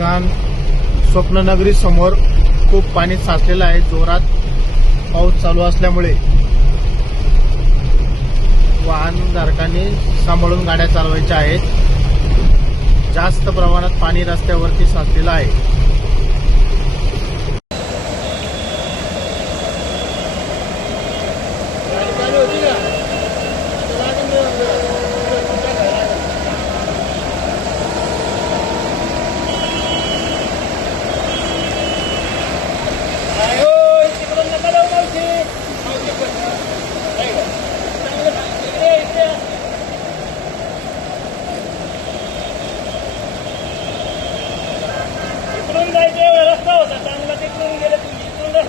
ठिकाण स्वप्ननगरी समोर खूप पाणी साचलेलं आहे। जोरात पाऊस चालू असल्यामुळे वाहनधारकांनी सांभाळून गाड्या चालवायच्या आहेत। जास्त प्रमाणात पाणी रस्त्यावरती साचलेलं आहे। रस्ता होता चांगला तिकडून गेले तुम्ही गाडी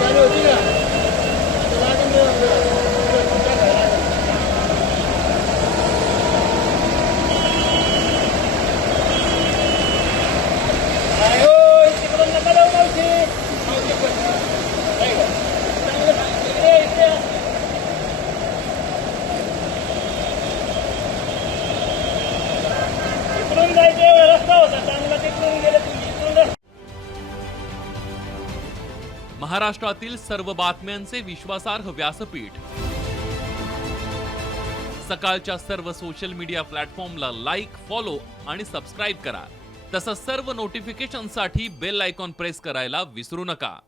चालू होती ना तिकडून नका जाऊ मावशी रस्ता होता चांगला तिकडून गेले तुम्ही महाराष्ट्रातील सर्व बातम्यांचे विश्वासार्ह व्यासपीठ सकाळच्या सर्व सोशल मीडिया प्लॅटफॉर्मला लाईक, फॉलो आणि सबस्क्राईब करा। तसंच सर्व नोटिफिकेशनसाठी बेल आयकॉन प्रेस करायला विसरू नका।